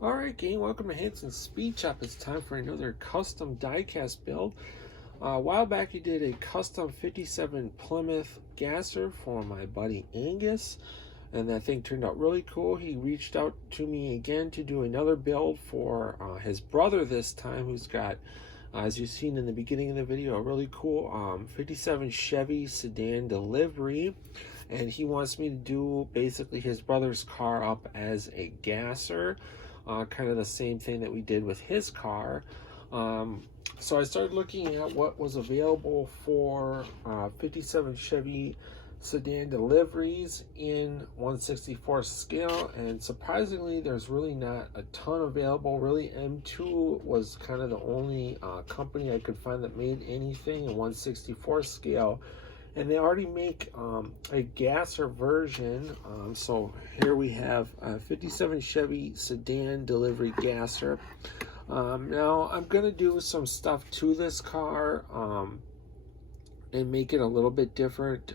Alright gang, welcome to Hansens Speed Shop. It's time for another custom diecast build. A while back you did a custom 57 Plymouth gasser for my buddy Angus, and that thing turned out really cool. He reached out to me again to do another build for his brother this time, who's got, as you've seen in the beginning of the video, a really cool 57 Chevy Sedan delivery. And he wants me to do basically his brother's car up as a gasser. Kind of the same thing that we did with his car. So I started looking at what was available for 57 Chevy Sedan deliveries in 1/64 scale, and surprisingly there's really not a ton available. Really, M2 was kind of the only company I could find that made anything in 1/64 scale, and they already make a gasser version. So here we have a 57 Chevy Sedan delivery gasser. Now I'm gonna do some stuff to this car and make it a little bit different,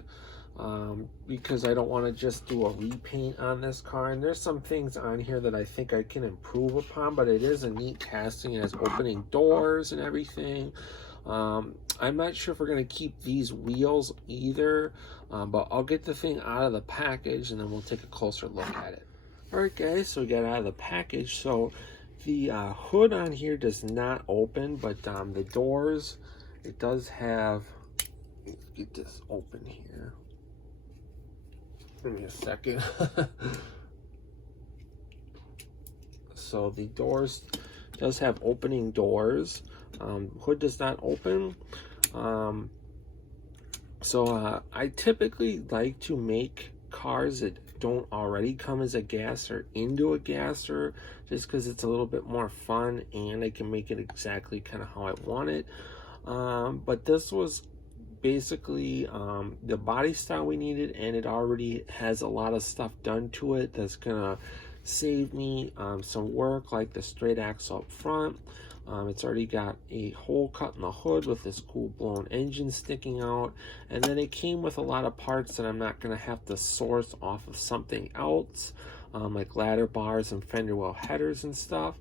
because I don't want to just do a repaint on this car. And there's some things on here that I think I can improve upon, but it is a neat casting. It has opening doors and everything. I'm not sure if we're going to keep these wheels either, but I'll get the thing out of the package and then we'll take a closer look at it. Alright guys, so we got out of the package. So the hood on here does not open, but the doors, it does have, let's get this open here. Give me a second. So the doors does have opening doors. Hood does not open. I typically like to make cars that don't already come as a gasser into a gasser, just because it's a little bit more fun and I can make it exactly kind of how I want it. But this was basically the body style we needed, and it already has a lot of stuff done to it that's gonna save me some work, like the straight axle up front. It's already got a hole cut in the hood with this cool blown engine sticking out, and then it came with a lot of parts that I'm not going to have to source off of something else, like ladder bars and fender well headers and stuff.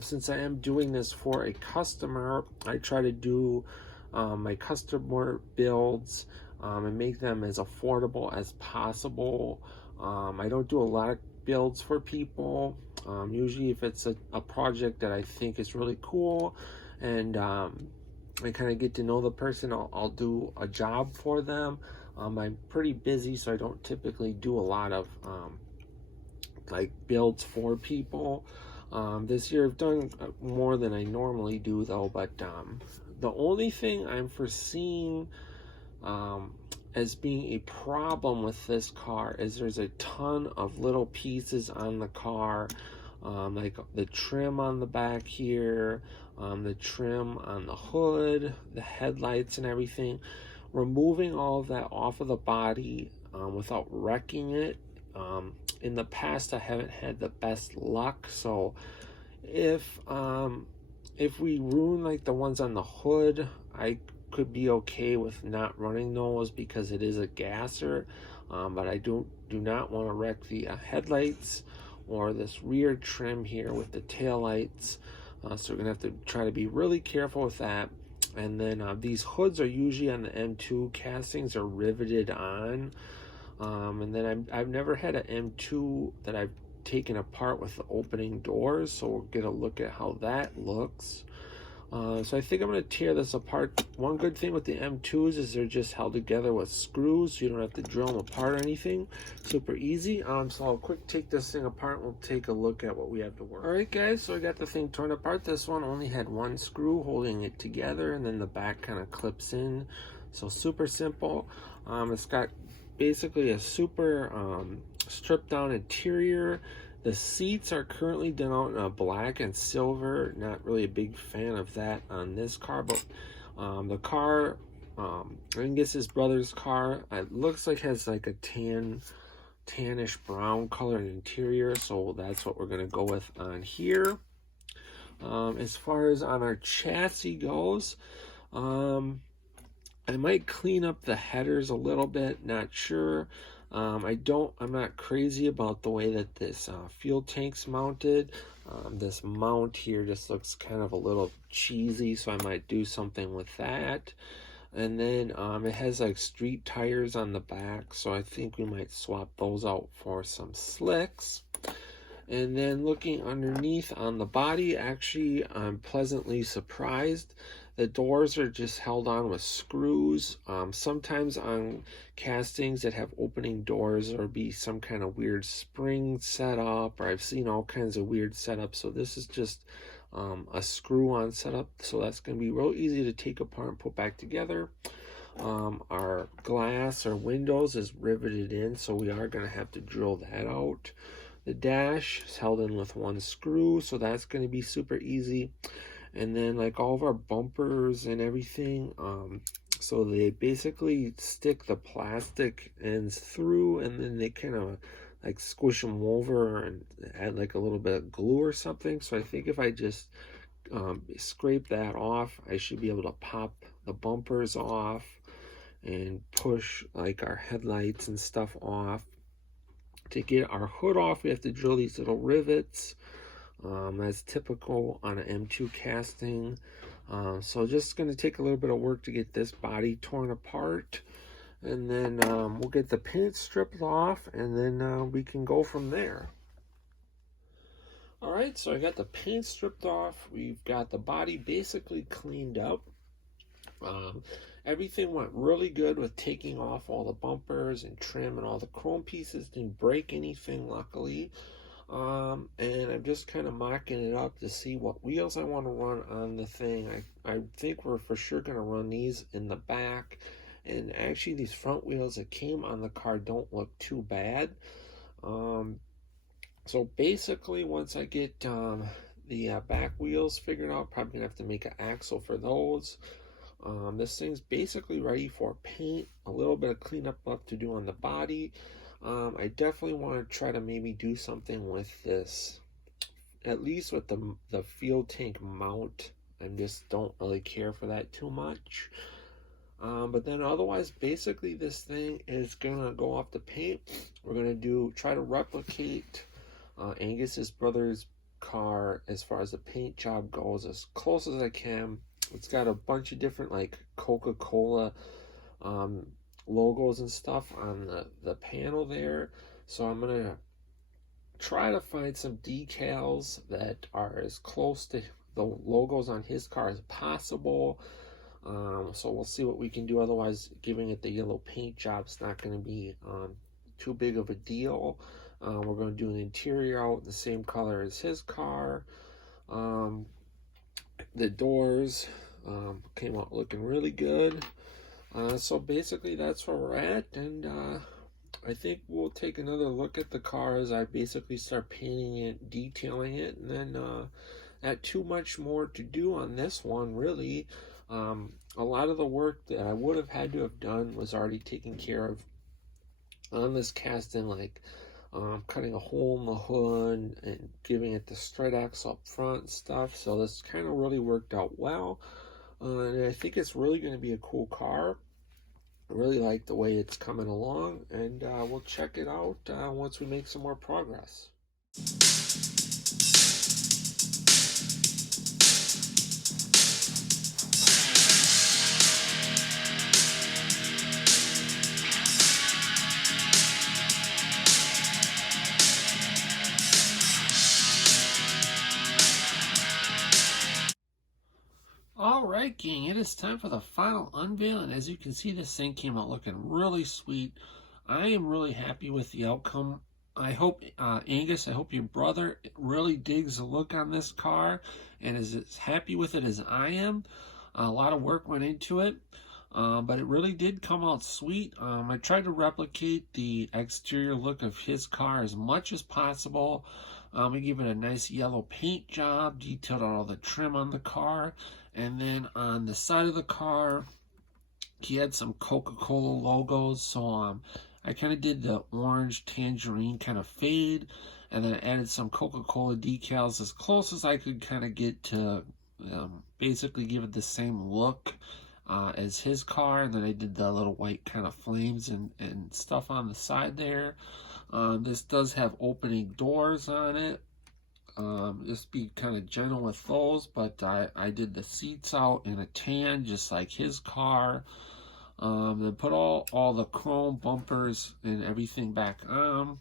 Since I am doing this for a customer, I try to do my customer builds and make them as affordable as possible. I don't do a lot of builds for people. Usually if it's a project that I think is really cool and I kind of get to know the person, I'll do a job for them. I'm pretty busy, so I don't typically do a lot of like builds for people. This year I've done more than I normally do though, but the only thing I'm foreseeing as being a problem with this car is there's a ton of little pieces on the car, like the trim on the back here, the trim on the hood, the headlights and everything. Removing all of that off of the body without wrecking it, in the past I haven't had the best luck. So if we ruin like the ones on the hood, I could be okay with not running those because it is a gasser, but I do not want to wreck the headlights or this rear trim here with the tail lights. So we're gonna have to try to be really careful with that. And then these hoods are usually on the M2 castings, are riveted on, and then I've never had an M2 that I've taken apart with the opening doors, so we'll get a look at how that looks. So I think I'm going to tear this apart. One good thing with the M2s is they're just held together with screws, so you don't have to drill them apart or anything. Super easy. So I'll quick take this thing apart and we'll take a look at what we have to work. Alright guys, so I got the thing torn apart. This one only had one screw holding it together, and then the back kind of clips in. So super simple. It's got basically a super stripped down interior. The seats are currently done out in a black and silver. Not really a big fan of that on this car, but the car, I guess his brother's car, it looks like has like a tannish brown colored interior, so that's what we're gonna go with on here. As far as on our chassis goes, I might clean up the headers a little bit, not sure. I'm not crazy about the way that this fuel tank's mounted. This mount here just looks kind of a little cheesy, so I might do something with that. And then it has like street tires on the back, so I think we might swap those out for some slicks. And then looking underneath on the body, actually, I'm pleasantly surprised. The doors are just held on with screws. Sometimes on castings that have opening doors, there'll be some kind of weird spring setup, or I've seen all kinds of weird setups. So this is just a screw-on setup. So that's going to be real easy to take apart and put back together. Our glass or windows is riveted in, so we are going to have to drill that out. The dash is held in with one screw, so that's going to be super easy. And then like all of our bumpers and everything, so they basically stick the plastic ends through, and then they kind of like squish them over and add like a little bit of glue or something. So I think if I just scrape that off, I should be able to pop the bumpers off and push like our headlights and stuff off. To get our hood off, we have to drill these little rivets. That's typical on an M2 casting. So just going to take a little bit of work to get this body torn apart. And then we'll get the paint stripped off, and then we can go from there. Alright, so I got the paint stripped off. We've got the body basically cleaned up. Everything went really good with taking off all the bumpers and trim, and all the chrome pieces didn't break anything, luckily. And I'm just kind of mocking it up to see what wheels I want to run on the thing. I think we're for sure going to run these in the back. And actually these front wheels that came on the car don't look too bad. So basically once I get the back wheels figured out, probably going to have to make an axle for those. This thing's basically ready for paint. A little bit of cleanup left to do on the body. I definitely want to try to maybe do something with this, at least with the fuel tank mount. I just don't really care for that too much. But then otherwise, basically this thing is gonna go off the paint. We're gonna try to replicate Angus's brother's car as far as the paint job goes as close as I can. It's got a bunch of different like Coca-Cola logos and stuff on the panel there. So I'm going to try to find some decals that are as close to the logos on his car as possible. So we'll see what we can do. Otherwise, giving it the yellow paint job is not going to be too big of a deal. We're going to do an interior out the same color as his car. The doors came out looking really good. So basically that's where we're at, and I think we'll take another look at the car as I basically start painting it, detailing it, and then not too much more to do on this one, really. A lot of the work that I would have had to have done was already taken care of on this casting, like cutting a hole in the hood and giving it the straight axle up front and stuff. So this kind of really worked out well. And I think it's really going to be a cool car. I really like the way it's coming along, and we'll check it out once we make some more progress. Alright gang, it is time for the final unveil, and as you can see, this thing came out looking really sweet. I am really happy with the outcome. I hope, Angus, I hope your brother really digs the look on this car and is as happy with it as I am. A lot of work went into it, but it really did come out sweet. I tried to replicate the exterior look of his car as much as possible. We gave it a nice yellow paint job, detailed out all the trim on the car. And then on the side of the car, he had some Coca-Cola logos. So I kind of did the orange tangerine kind of fade, and then I added some Coca-Cola decals as close as I could kind of get to basically give it the same look as his car. And then I did the little white kind of flames and stuff on the side there. This does have opening doors on it. Just be kind of gentle with those, but I did the seats out in a tan, just like his car. Then put all the chrome bumpers and everything back on.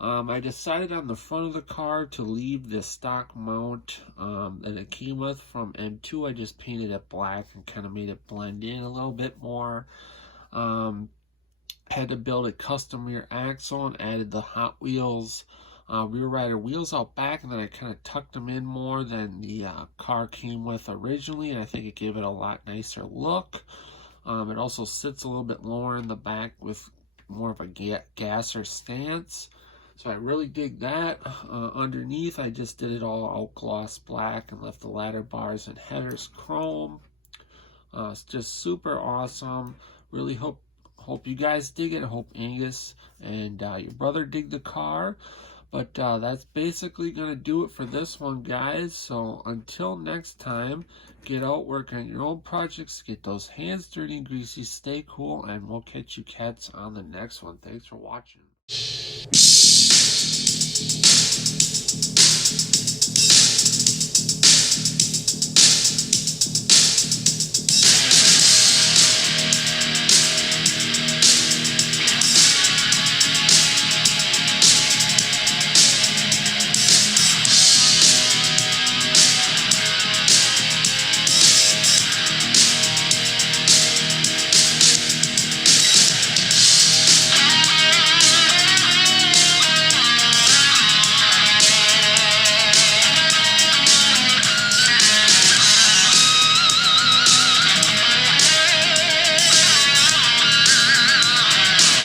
I decided on the front of the car to leave the stock mount that it came with from M2. I just painted it black and kind of made it blend in a little bit more. Had to build a custom rear axle and added the Hot Wheels rear rider wheels out back, and then I kind of tucked them in more than the car came with originally, and I think it gave it a lot nicer look. It also sits a little bit lower in the back with more of a gasser stance, so I really dig that. Underneath, I just did it all out gloss black and left the ladder bars and headers chrome. It's just super awesome. Really hope you guys dig it. I hope Angus and your brother dig the car. But that's basically going to do it for this one, guys. So until next time, get out, work on your own projects, get those hands dirty and greasy, stay cool, and we'll catch you cats on the next one. Thanks for watching.